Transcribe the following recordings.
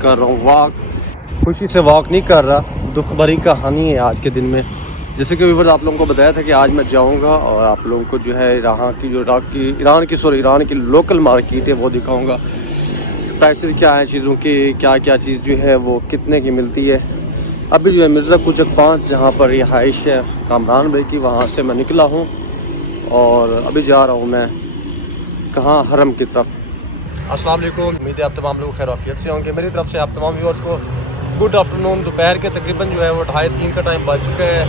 कर रहा हूँ वॉक। खुशी से वॉक नहीं कर रहा, दुख भरी कहानी है आज के दिन में। जैसे कि व्यूअर्स आप लोगों को बताया था कि आज मैं जाऊंगा और आप लोगों को जो है ईरान की लोकल मार्केट है वो दिखाऊंगा। प्राइसेस क्या है चीज़ों की, क्या क्या चीज़ जो है वो कितने की मिलती है। अभी जो है मिर्ज़ा कुचक 5 जहाँ पर रिहाइश है कामरान भाई की, वहाँ से मैं निकला हूँ और अभी जा रहा हूँ मैं कहाँ, हरम की तरफ। अस्सलाम वालेकुम, उम्मीद है आप तमाम लोग खैर आफियत से होंगे। मेरी तरफ से आप तमाम व्यूअर्स को गुड आफ्टरनून। दोपहर के तकरीबन जो है वो 2:30-3 का टाइम बज चुका है।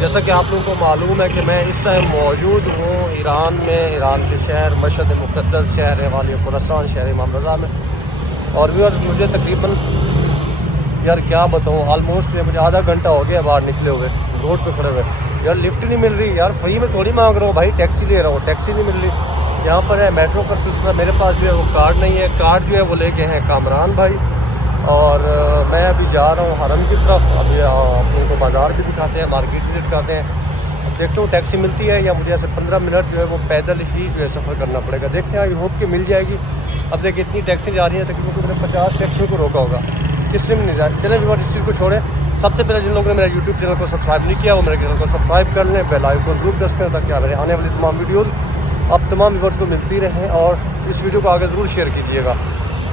जैसा कि आप लोगों को मालूम है कि मैं इस टाइम मौजूद हूँ ईरान में, ईरान के शहर मशहद मुक़द्दस शहर वाली खुरासान, शहर इमाम रज़ा में। और व्यूअर्स मुझे तकरीबन यार क्या बताऊँ, ऑलमोस्ट मुझे आधा घंटा हो गया बाहर निकले हुए, रोड पे खड़े हुए। यार लिफ्ट नहीं मिल रही यार, फ्री में थोड़ी मांग रहा हूँ भाई, टैक्सी ले रहा हूँ, टैक्सी नहीं मिल रही। यहाँ पर है मेट्रो का सिलसिला, मेरे पास जो है वो कार्ड नहीं है। कार्ड जो है वो लेके हैं कामरान भाई। और मैं अभी जा रहा हूँ हरम की तरफ। अभी आप लोगों को बाज़ार भी दिखाते हैं, मार्केट विज़िट करते हैं। अब देखता हूँ टैक्सी मिलती है या मुझे ऐसे 15 मिनट जो है वो पैदल ही जो है सफ़र करना पड़ेगा। देखते हैं, आई होप कि मिल जाएगी। अब देखिए इतनी टैक्सी जा रही है, तकरीबन 50 टैक्सियों को रोका होगा, किसने भी नहीं जा। चलें व्यूअर्स इस चीज़ को छोड़ें। सबसे पहले जिन लोगों ने मेरा यूट्यूब चैनल को सब्सक्राइब नहीं किया वो मेरे चैनल को सब्सक्राइब कर लें, बेल आइकन जरूर प्रेस करें ताकि मेरे आने वाली तमाम वीडियोज़ आप तमाम व्यूअर्स को मिलती रहें। और इस वीडियो को आगे ज़रूर शेयर कीजिएगा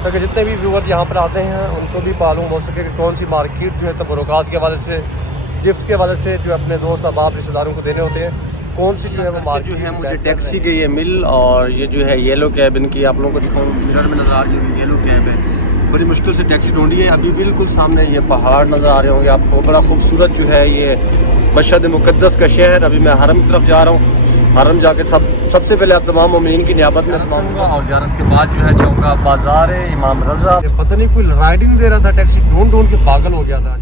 ताकि जितने भी व्यूअर्स यहाँ पर आते हैं उनको भी मालूम हो सके कि कौन सी मार्केट जो है तबरुकात के हवाले से, गिफ्ट के हवाले से, जो अपने दोस्त अहबाब रिश्तेदारों को देने होते हैं, कौन सी जो है वो मार्केट जो है। मुझे टैक्सी गई है मिल, और ये जो है येलो कैब इनकी आप लोगों को दिखाऊँ, मिरर में नज़र आ रही है येलो कैब है। बड़ी मुश्किल से टैक्सी ढूंढी है। अभी बिल्कुल सामने ये पहाड़ नज़र आ रहे होंगे आपको, बड़ा खूबसूरत जो है ये मशहद मुक़द्दस का शहर। अभी मैं हरम की तरफ जा रहा हूँ। हरम जाके सबसे पहले आप तमाम मोमिनीन की नियाबत में तमामूँगा और ज़ियारत के बाद जो है जाऊँगा बाज़ार इमाम रज़ा। पता नहीं कोई राइडिंग दे रहा था, टैक्सी ढूंढ के पागल हो गया था।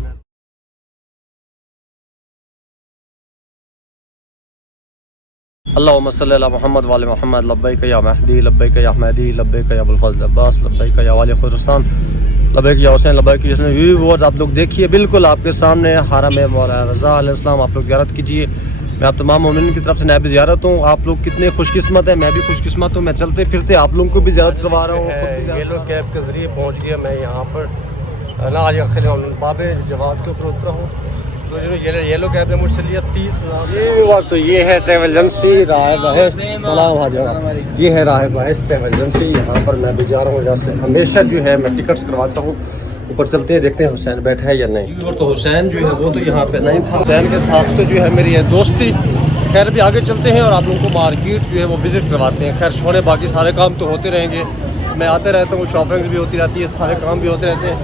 अल्लाहुम्मा सल्ली अला मुहम्मद वाले मोहम्मद, लब्बैक या महदी, लब्बैक या अहमदी, लब्बैक या अबुल फज़ल अब्बास, लब्बैक या वाले खुरासान, लब्बैक या हुसैन, लब्बैक। जिसमें व्यूअर्स आप लोग देखिए बिल्कुल आपके सामने हरम है मौलाना रज़ा अलैहिस्सलाम। आप लोग ज़ियारत कीजिए। मैं आप तमाम मोमिनीन की तरफ से नैब ज़ियारत हूँ। आप लोग कितने खुशकिस्मत हैं, मैं भी खुशकिस्मत हूँ। मैं चलते फिरते आप लोगों को भी ज़ियारत करवा रहा हूँ। येलो कैब के ज़रिए पहुँच गया मैं यहाँ पर ना, आज बाबे जवाब के ऊपर उतरा हूँ। तो जो येलो कैब ने मुझसे लिया 30,000। तो ये है ट्रैवल एजेंसी राह बहस। सलाम हाजिर, ये है राह बहस ट्रैवल एजेंसी। यहाँ पर मैं भी जा रहा हूँ, जैसे हमेशा जो है मैं टिकट्स करवाता हूँ। ऊपर चलते हैं, देखते हैं हुसैन बैठा है या नहीं। और तो हुसैन जो है वो तो यहाँ पे नहीं था। हुसैन के साथ तो जो है मेरी है दोस्ती। खैर अभी आगे चलते हैं और आप लोगों को मार्केट जो है वो विज़िट करवाते हैं। खैर छोड़े, बाकी सारे काम तो होते रहेंगे, मैं आते रहता हूँ, शॉपिंग भी होती रहती है, सारे काम भी होते रहते हैं।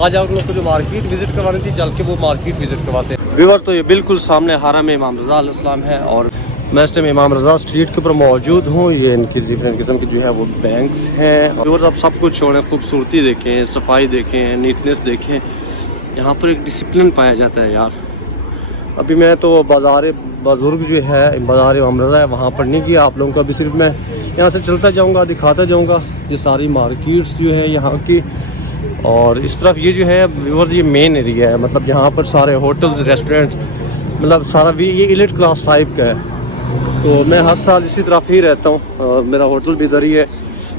आज आप लोग को जो मार्केट विज़िट करवानी थी, चल के वो मार्केट विज़िट करवाते हैं। व्यूअर्स तो ये बिल्कुल सामने हरम इमाम रज़ा अलैहिस्सलाम है और मैं इस टाइम इमाम रज़ा स्ट्रीट के ऊपर मौजूद हूँ। ये इनकी डिफरेंट किस्म की जो है वो बैंक्स हैं। व्यूअर्स आप सब कुछ छोड़ें, खूबसूरती देखें, सफाई देखें, नीटनेस देखें। यहाँ पर एक डिसिप्लिन पाया जाता है यार। अभी मैं तो बाज़ार बुज़ुर्ग जो है, बाज़ार इमाम रज़ा है, वहाँ पर नहीं गया। आप लोगों को अभी सिर्फ मैं यहाँ से चलता जाऊँगा, दिखाता जाऊँगा ये सारी मार्केट्स जो है यहाँ की। और इस तरफ ये जो है व्यूअर्स ये मेन एरिया है, मतलब यहाँ पर सारे होटल्स, रेस्टोरेंट्स, मतलब सारा भी ये एलिट क्लास टाइप का है। तो मैं हर साल इसी तरफ ही रहता हूँ और मेरा होटल भी इधर ही है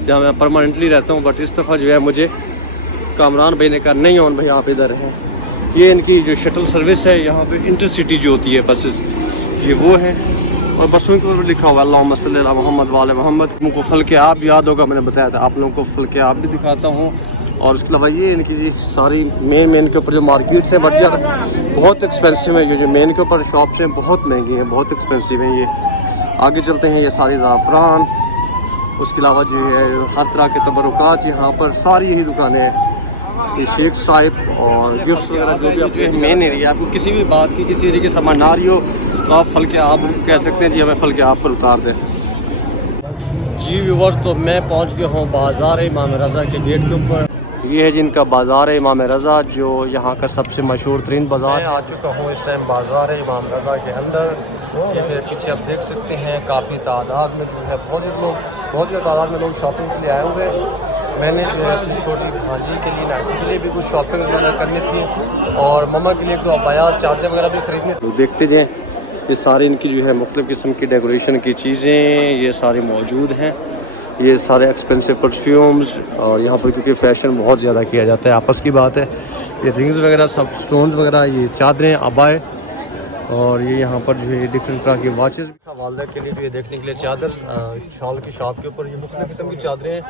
जहाँ मैं परमानेंटली रहता हूँ। बट इस दफ़ा जो है मुझे कामरान भाई ने कहा नहीं ऑन भाई आप इधर हैं। ये इनकी जो शटल सर्विस है यहाँ पे, इंटरसिटी जो होती है बसेस, ये वो है। और बसों के ऊपर लिखा हुआ अल्लाहुम्मा सल्ली अला मुहम्मद वाले मोहम्मद। उनको फल के आप याद होगा, मैंने बताया था आप लोगों को फल के आप भी दिखाता हूँ। और उसके अलावा ये इनकी जी सारी मेन के ऊपर जो मार्केट्स हैं, बट यार बहुत एक्सपेंसिव है। ये जो मेन के ऊपर शॉप्स हैं बहुत महंगी हैं, बहुत एक्सपेंसिव हैं। ये आगे चलते हैं, ये सारी ज़ाफ़रान, उसके अलावा जो है हर तरह के तबरुकात यहाँ पर सारी यही दुकानें हैं। ये शेक्स टाइप और गिफ्ट्स वगैरह जो भी आपके मेन एरिया, आपको किसी भी बात की किसी एरिया की सामान ना रही हो तो आप फल के आप कह सकते हैं जी हमें फल के आप पर उतार दें। जी व्यूअर्स तो मैं पहुँच गया हूँ बाज़ार इमाम रज़ा के गेट के ऊपर। ये है जिनका बाज़ार इमाम रज़ा, जो यहाँ का सबसे मशहूर तरीन बाज़ार। मैं आ चुका हूँ इस टाइम बाज़ार इमाम रज़ा के अंदर। ये मेरे पीछे आप देख सकते हैं काफ़ी तादाद में जो है बहुत ज़्यादा तादाद में लोग शॉपिंग के लिए आए हुए हैं। मैंने जो है अपनी छोटी भांजी के लिए, नासी के लिए भी कुछ शॉपिंग वगैरह करनी थी और मम्मा के लिए तो अबाया चादर वगैरह भी ख़रीदनी थी। देखते जाएँ, ये सारी इनकी जो है मुख्तलिफ़ किस्म की डेकोरेशन की चीज़ें ये सारी मौजूद हैं। ये सारे एक्सपेंसिव परफ्यूम्स, और यहाँ पर क्योंकि फ़ैशन बहुत ज़्यादा किया जाता है, आपस की बात है। ये रिंग्स वगैरह सब, स्टोन्स वगैरह, ये चादरें, अबाए, और ये यहाँ पर जो है डिफरेंट तरह की वॉचेस वालदा के लिए जो ये देखने के लिए चादर, शॉल की शॉप के ऊपर ये मुख्तलिफ किस्म की चादरें हैं।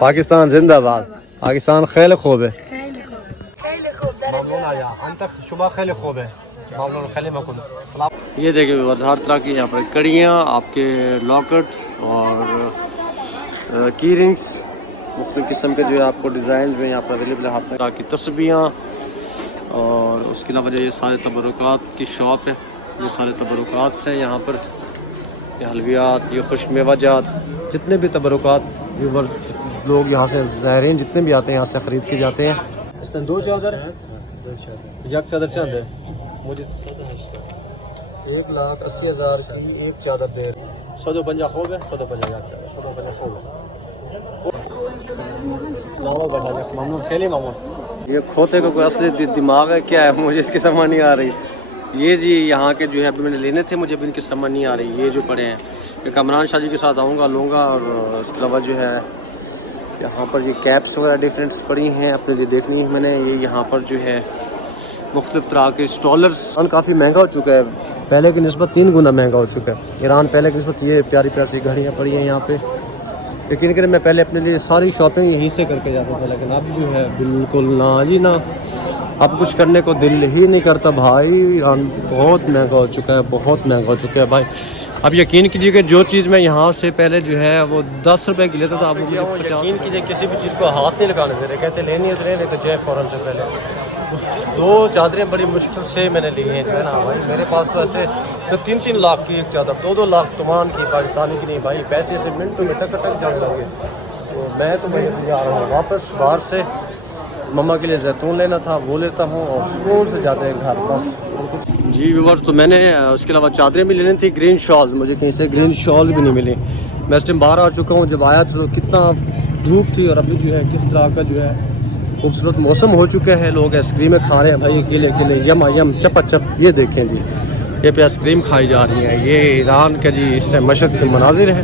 पाकिस्तान जिंदाबाद, पाकिस्तान खैल खूब है। ये देखिए हर तरह की यहाँ पर कड़ियाँ, आपके लॉकेट्स और की रिंग्स, मुख्तलिफ किस्म के जो है आपको डिज़ाइन में यहाँ पर अवेलेबल है। हर तरह की तस्बीहां, और उसके अलावा जो ये सारे तबरुकात की शॉप है, ये सारे तबरुकात से यहाँ पर, ये हलवियात, ये खुश्क मेवाजात, जितने भी तबरुकात व्यूवर लोग यहाँ से, ज़ायरीन जितने भी आते हैं यहाँ से ख़रीद के जाते हैं। इसमें 2 चादर, एक चादर चाहते मुझे 1,80,000 की एक चादर दे, 150 खूब है, 150 चादर, 150 खूब है। ये खोते का कोई असली दिमाग है क्या है, मुझे इसकी समझ नहीं आ रही। ये जी यहाँ के जो है अभी मैंने लेने थे, मुझे अभी इनकी समझ नहीं आ रही। ये जो पड़े हैं, ये कमरान शाह जी के साथ आऊँगा लूँगा। और उसके अलावा जो है यहाँ पर ये कैप्स वगैरह डिफरेंट्स पड़ी हैं, अपने जो देखनी है मैंने। ये यहाँ पर जो है मुख्तलिफ तरह के स्टॉलर्स। ईरान काफ़ी महंगा हो चुका है, पहले की निस्बत 3 गुना महंगा हो चुका है ईरान पहले की निस्बत। ये प्यारी प्यारी सी घड़ियाँ पड़ी हैं यहाँ पे। यकीन करें मैं पहले अपने लिए सारी शॉपिंग यहीं से करके जाता था, लेकिन अब जो है बिल्कुल ना जी ना, अब कुछ करने को दिल ही नहीं करता भाई। ईरान बहुत महंगा हो चुका है, बहुत महंगा हो चुका है भाई। अब यकीन कीजिए कि जो चीज़ मैं यहाँ से पहले जो है वो 10 रुपए की लेता था, अब यकीन कीजिए किसी भी चीज़ को हाथ नहीं लगाने दे रहे, कहते लेनी है तो ले, नहीं तो जय फ़ौरन से पहले। 2 चादरें बड़ी मुश्किल से मैंने ली हैं जो है ना भाई। मेरे पास तो ऐसे तो 3-3 लाख की एक चादर, 2-2 लाख तुमान की, पाकिस्तानी की नहीं भाई। पैसे से मिनटों में टक जाने लगे। तो मैं तो भाई जा रहा हूँ वापस बाहर से, मम्मा के लिए जैतून लेना था, वो लेता हूँ, और सुकून से जाते हैं घर बस। जी व्यूअर्स, तो मैंने उसके अलावा चादरें भी लेनी थी, ग्रीन शॉल्स, मुझे कहीं से ग्रीन शॉल्स भी नहीं मिली। मैं इस टाइम बाहर आ चुका हूँ, जब आया था तो कितना धूप थी, और अभी जो है किस तरह का जो है खूबसूरत मौसम हो चुका है। लोग आइसक्रीमें खा रहे हैं भाई, अकेले अकेले यम यम चपा चप। ये देखें जी, ये पे आइसक्रीम खाई जा रही है। ये ईरान का जी इस टाइम मशहद के मनाजिर है,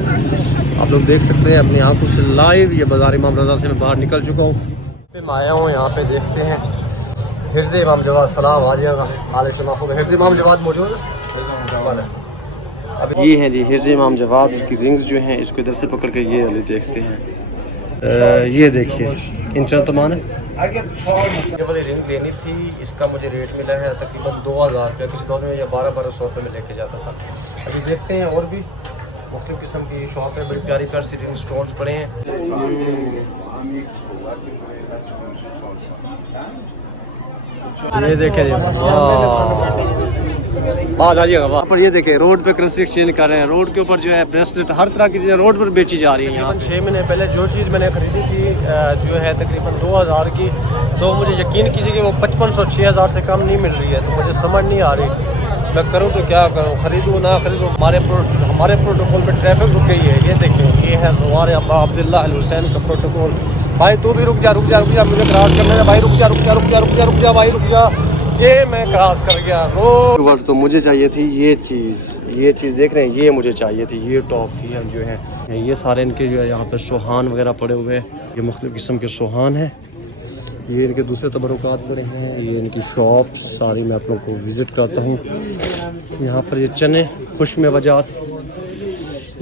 आप लोग देख सकते हैं अपनी आंखों से लाइव। ये बाज़ार इमाम रज़ा से मैं बाहर निकल चुका हूँ, मैं आया हूँ यहाँ पे। देखते हैं हिर्ज़ इमाम जवाद, सलाम आ जाएगा। हिर्ज़ इमाम जवाद मौजूद है। अब ये हैं जी हिर्ज़ इमाम जवाद की रिंग्स जो हैं, इसको इधर से पकड़ के ये वाली देखते हैं। ये देखिए इंचा तमान है। ये वाली रिंग लेनी थी, इसका मुझे रेट मिला है तकरीबन 2000 रुपये। किसी दौर में या 1200 रुपये में लेके जाता था। अभी देखते हैं, और भी मुख्तलिफ किस्म की शॉप है, बड़ी प्यारी प्यारी सी रिंग स्टोन्स पड़े हैं। ये देखें बाद आइएगा वहाँ पर। ये देखें रोड पे करेंसी एक्सचेंज कर रहे हैं, रोड के ऊपर जो है ब्रेसलेट, हर तरह की चीज़ें रोड पर बेची जा रही हैं। यहाँ 6 महीने पहले जो चीज़ मैंने ख़रीदी थी जो है तकरीबन 2000 की, तो मुझे यकीन कीजिए कि वो 5500-6000 से कम नहीं मिल रही है। तो मुझे समझ नहीं आ रही मैं करूँ तो क्या करूँ, ख़रीदूँ ना ख़रीदूँ। हमारे प्रोटोकॉल में ट्रैफिक रुक गई है। ये देखिए, ये है हमारे अब्बा अब्दुल्ला अल हुसैन का प्रोटोकॉल। भाई तू भी रुक जा रुक जा रुक जा, मुझे क्रॉस करना है भाई, रुक जा रुक जा रुक जा रुक जा रुक जा भाई, रुक जा। ये मैं क्रॉस कर गया रोड। तो मुझे चाहिए थी ये चीज़ देख रहे हैं, ये मुझे चाहिए थी। ये टॉफियाँ जो है, ये सारे इनके जो है यहाँ पे सोहान वगैरह पड़े हुए हैं। ये मुख्तलिफ किस्म के सोहान हैं। ये इनके दूसरे तबरुकात पड़े हैं। ये इनकी शॉप्स सारी मैं आप लोगों को विज़िट करता हूँ। यहाँ पर ये चने, खुश्क मेवाजात,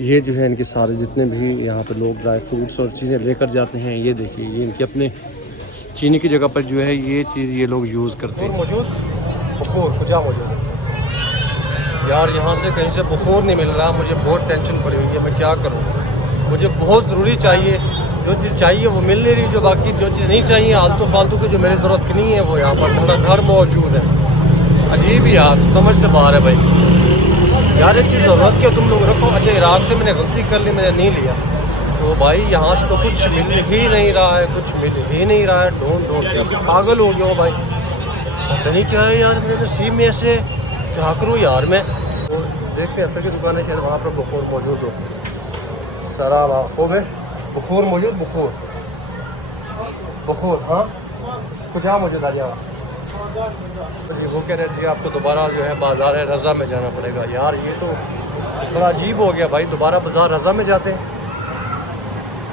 ये जो है इनके सारे जितने भी यहाँ पे लोग ड्राई फ्रूट्स और चीज़ें लेकर जाते हैं। ये देखिए, ये इनके अपने चीनी की जगह पर जो है ये चीज़ ये लोग यूज़ करते हैं। मौजूद बुखूर यार, यहाँ से कहीं से बुखूर नहीं मिल रहा, मुझे बहुत टेंशन पड़ी हुई है। मैं क्या करूँ, मुझे बहुत ज़रूरी चाहिए। जो चीज़ चाहिए वो मिल नहीं रही, जो बाकी जो चीज़ नहीं चाहिए आलतू फालतू की जो मेरी ज़रूरत की नहीं है वो यहाँ पर धड़ाधड़ मौजूद है। अजीब यार, समझ से बाहर है भाई। यार एक चीज़ ज़रूरत की तुम लोग रखो। अच्छा, इराक से मैंने गलती कर ली, मैंने नहीं लिया, तो भाई यहाँ से तो कुछ मिल ही नहीं रहा है, कुछ मिल ही नहीं रहा है। ढूंढ पागल हो गया हूँ भाई, पता नहीं क्या है यार मेरे नसीब में ऐसे। क्या करूँ यार मैं। तो देखते हैं की दुकान है, शायद वहाँ पर बुखूर मौजूद हो। सराब आँखों में बुखूर मौजूद, बुखूर हाँ कुछ हाँ मौजूद आ जाएगा। वो कह रहे थे आपको दोबारा जो है बाज़ार रज़ा में जाना पड़ेगा। यार ये तो बड़ा अजीब हो गया भाई, दोबारा बाज़ार रज़ा में जाते हैं।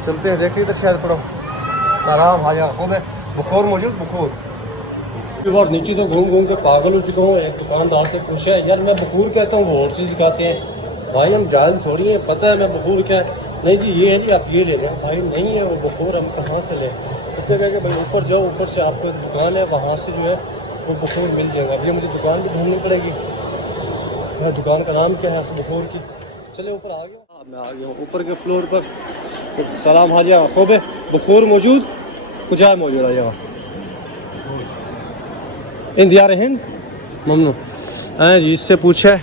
चलते हैं, देखते इधर शायद पड़ो आराम आ जाओ में बुखार मौजूद बुखार और नीचे तो घूम घूम के पागल हो चुका हूँ। एक दुकानदार से पूछा यार मैं बखूर कहता हूँ, वो और चीज़ दिखाते हैं। भाई हम जान थोड़ी हैं, पता है मैं बखूर क्या है। नहीं जी ये है जी, आप ये ले लें। भाई नहीं है वो बखूर, हम कहाँ से लें। इसमें कहा कि भाई ऊपर जाओ, ऊपर से आपको एक दुकान है, वहाँ से जो है वो बखूर मिल जाएगा। अब ये मुझे दुकान भी ढूंढनी पड़ेगी। मैं दुकान का नाम क्या है उस बखूर की। चले ऊपर आ गया, मैं आ गया हूँ ऊपर के फ्लोर पर। सलाम हाजिया खूब है, बखूर मौजूद कुछ है मौजूद आ जाओ इन दियार हिंद ममनू जी। इससे पूछा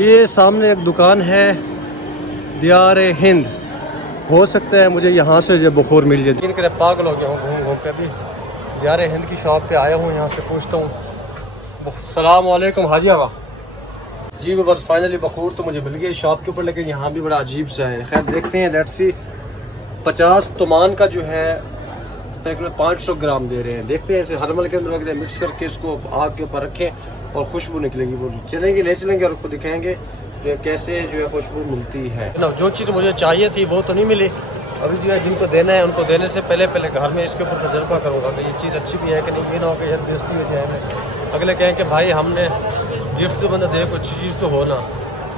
ये सामने एक दुकान है दियार हिंद, हो सकता है मुझे यहाँ से जो बखूर मिल जाए। इन के पागल हो गया हूँ घूम घूम के। अभी दियार हिंद की शॉप पे आया हूँ, यहाँ से पूछता हूँ। सलाम वालेकुम हाजी आगा जी। वो बस फाइनली बखूर तो मुझे मिल गई शॉप के ऊपर, लेकिन यहाँ भी बड़ा अजीब सा है। खैर देखते हैं, लेट्स सी। 50 तोमान का जो है तकरीबन 500 ग्राम दे रहे हैं। देखते हैं इसे हरमल के अंदर रख दें, मिक्स करके इसको आग के ऊपर रखें और खुशबू निकलेगी। वो चलेंगे ले चलेंगे और उसको दिखाएंगे कि कैसे जो है खुशबू मिलती है ना। जो चीज़ मुझे चाहिए थी वो तो नहीं मिली। अभी जो है जिनको देना है उनको देने से पहले घर में इसके ऊपर तजर्बा करूँगा कि ये चीज़ अच्छी भी है कि नहीं। ये ना हो कि यार बेइज्जती हो जाए, अगले कहें कि भाई हमने गिफ्ट तो बंदा दे, कोई अच्छी चीज़ तो हो ना।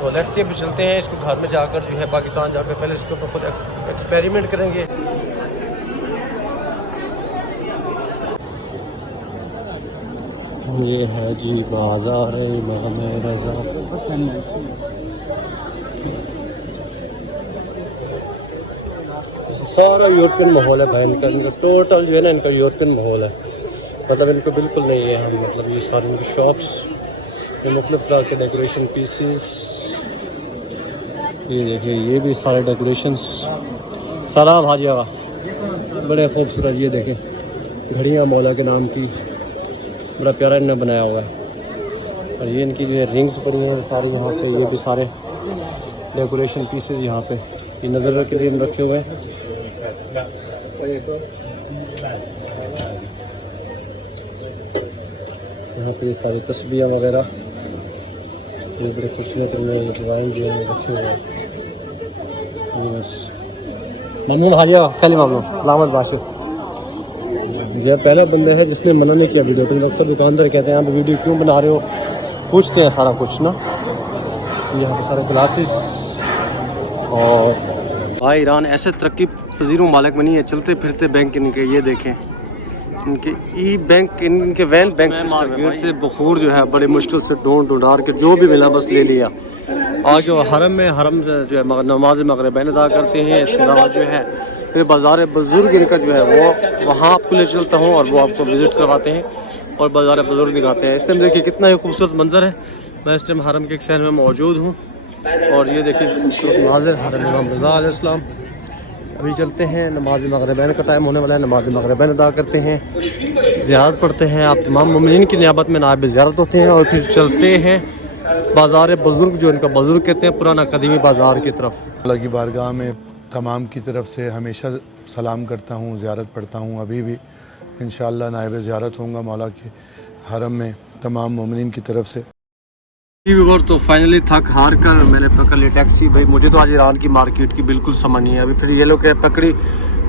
तो लेट्स सी अभी चलते हैं, इसको घर में जाकर जो है पाकिस्तान जाकर पहले इसके ऊपर खुद एक्सपेरिमेंट करेंगे। ये है जी बाजार इमाम रज़ा। सारा यूरोपियन माहौल है भाई इनका, टोटल जो है ना इनका यूरोपियन माहौल है। मतलब इनको बिल्कुल नहीं है हम, मतलब ये सारी इनकी शॉप्स, ये मुख्तलिफ तरह के डेकोरेशन पीसीस। ये देखिए ये भी सारे डेकोरेशंस। सलाम हाजी आगा, बड़े खूबसूरत। ये देखें घड़ियाँ मौला के नाम की, बड़ा प्यारा इन्होंने बनाया हुआ है। और ये इनकी जो है रिंग्स पड़ी हैं सारे यहाँ पे। ये भी सारे डेकोरेशन पीसेस यहाँ पे ये नज़र के लिए रखे हुए हैं। यहाँ पे ये सारी तस्बीह वगैरह, ये बड़े खूबसूरत डिज़ाइन जो है रखे हुए हैं। बस ममनून हाजिया खाली मामला सलामत बाशिर। यह पहला बंदा है जिसने मना नहीं किया वीडियो पर। अक्सर दुकानदार कहते हैं आप वीडियो क्यों बना रहे हो, पूछते हैं सारा कुछ ना। यहाँ पे सारे ग्लासेस। और भाई ईरान ऐसे तरक्की पजीर ममालिक में नहीं है, चलते फिरते बैंक इनके ये देखें, इनके ई बैंक, इनके वैन बैंक सिस्टम है। से बखूर जो है बड़ी मुश्किल से ढूंढ के जो भी मिला बस ले लिया। आगे हरम में, हरम जो है नमाज मगरिब अदा करते हैं। इसके अलावा जो है फिर बाज़ार बुज़ुर्ग इनका जो है वो वहाँ आपको ले चलता हूँ और वो आपको विज़िट करवाते हैं और बाज़ार बुज़ुर्ग दिखाते हैं। इस टाइम देखिए कितना ही खूबसूरत मंजर है। मैं इस टाइम हरम के एक शहर में मौजूद हूँ और ये देखिए खूबसूरत मंजर हरम इमाम रज़ा अलैहिस्सलाम। अभी चलते हैं, नमाज मगरिबैन का टाइम होने वाला है, नमाज मगरिबैन अदा करते हैं, ज़ियारत पढ़ते हैं। आप तमाम मोमिनीन की नियाबत में नायब ज़ियारत होते हैं और फिर चलते हैं बाज़ार बुज़ुर्ग, जो इनका बुज़ुर्ग कहते हैं, पुराना कदीमी बाज़ार की तरफ। अल्लाह की बारगाह में तमाम की तरफ से हमेशा सलाम करता हूँ, ज़ियारत पढ़ता हूँ। अभी भी इंशाअल्लाह नायब ज़ियारत होऊंगा मौला के हरम में तमाम मोमिनीन की तरफ से। तो फाइनली थक हार कर मैंने पकड़ ली टैक्सी। भाई मुझे तो आज ईरान की मार्केट की बिल्कुल समझ नहीं है। अभी फिर ये लोग पकड़ी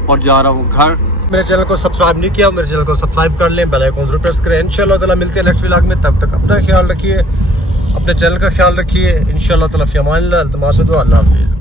और जा रहा हूँ घर। मेरे चैनल को सब्सक्राइब नहीं किया, मेरे चैनल को सब्सक्राइब कर लें, बेल आइकन जरूर प्रेस करें। इंशाअल्लाह ताला मिलते हैं नेक्स्ट व्लॉग में। तब तक अपना ख्याल रखिए, अपने चैनल का ख्याल रखिए। इंशाअल्लाह ताला फ़ी अमानिल्लाह, अल्तमास दुआ, अल्लाह हाफ़िज़।